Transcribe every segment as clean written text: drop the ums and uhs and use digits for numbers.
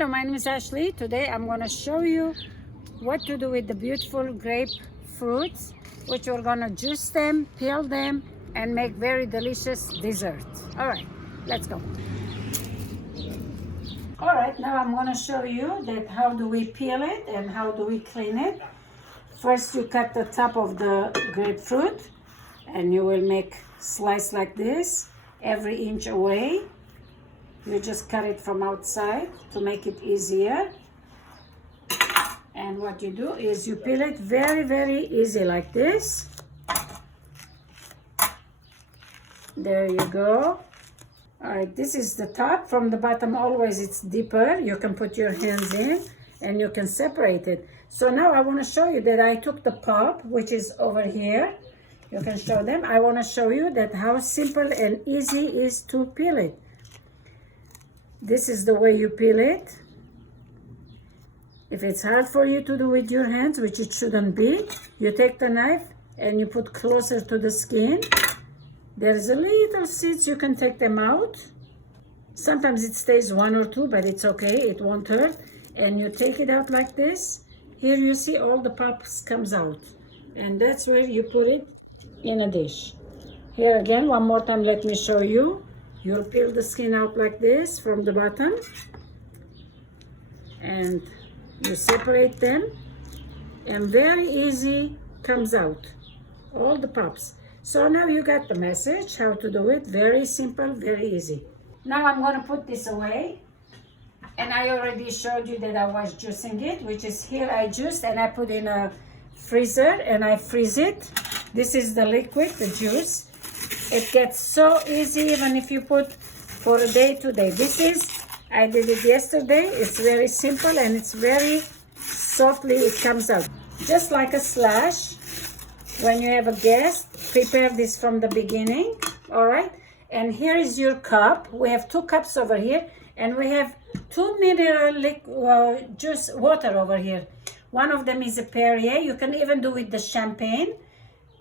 Hello, my name is Ashley. Today I'm going to show you what to do with the beautiful grapefruits, which we're going to juice them, peel them, and make very delicious dessert. All right, let's go. All right, now I'm going to show you that how do we peel it and how do we clean it. First, you cut the top of the grapefruit, and you will make slice like this, every inch away. You just cut it from outside to make it easier. And what you do is you peel it very, very easy like this. There you go. All right, this is the top. From the bottom always it's deeper. You can put your hands in and you can separate it. So now I want to show you that I took the pulp, which is over here. You can show them. I want to show you that how simple and easy it is to peel it. This is the way you peel it. If it's hard for you to do with your hands, which it shouldn't be, you take the knife and you put closer to the skin. There's a little seeds, you can take them out. Sometimes it stays one or two, but it's okay, it won't hurt. And you take it out like this. Here you see all the pulp comes out. And that's where you put it in a dish. Here again, one more time, let me show you. You'll peel the skin out like this from the bottom. And you separate them. And very easy comes out. All the pulps. So now you got the message how to do it. Very simple, very easy. Now I'm going to put this away. And I already showed you that I was juicing it, which is here I juiced and I put in a freezer and I freeze it. This is the liquid, the juice. It gets so easy even if you put for a day, 2 days. This is, I did it yesterday. It's very simple and it's very softly it comes out. Just like a slash. When you have a guest, prepare this from the beginning. All right. And here is your cup. We have 2 cups over here. And we have 2 mineral juice water over here. One of them is a Perrier. You can even do with the champagne.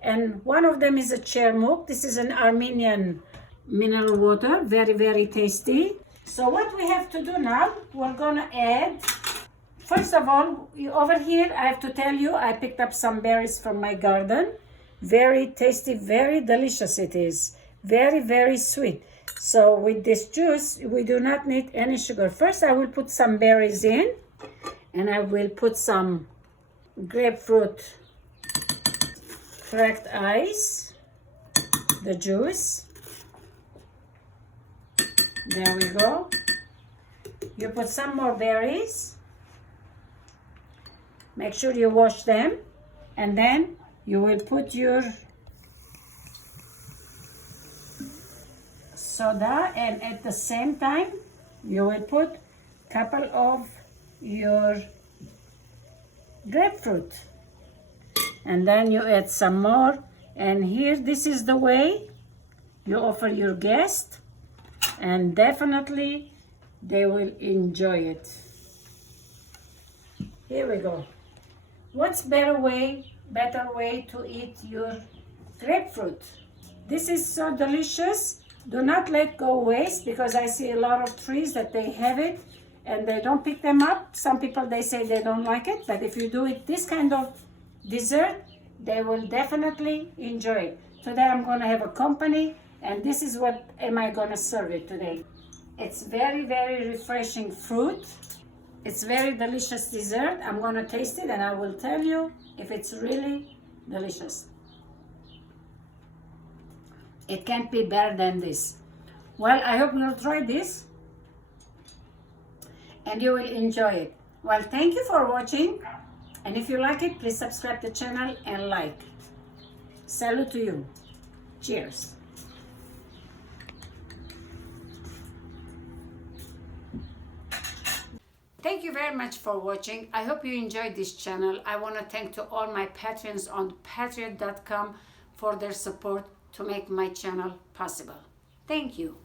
And one of them is a Chermuk. This is an Armenian mineral water. Very, very tasty. So what we have to do now, we're going to add, first of all, over here, I have to tell you, I picked up some berries from my garden. Very tasty, very delicious it is. Very, very sweet. So with this juice, we do not need any sugar. First, I will put some berries in. And I will put some grapefruit cracked ice, the juice. There we go. You put some more berries. Make sure you wash them. And then you will put your soda, and at the same time you will put a couple of your grapefruit. And then you add some more. And here, this is the way you offer your guest. And definitely they will enjoy it. Here we go. What's better way to eat your grapefruit? This is so delicious. Do not let go waste, because I see a lot of trees that they have it and they don't pick them up. Some people, they say they don't like it, but if you do it this kind of dessert, they will definitely enjoy it. Today I'm going to have a company, and this is what am I going to serve it today. It's very, very refreshing fruit. It's very delicious dessert. I'm going to taste it and I will tell you if it's really delicious. It can't be better than this. Well, I hope you'll try this and you will enjoy it. Well, thank you for watching. And if you like it, please subscribe to the channel and like. Salute to you. Cheers. Thank you very much for watching. I hope you enjoyed this channel. I want to thank to all my patrons on patreon.com for their support to make my channel possible. Thank you.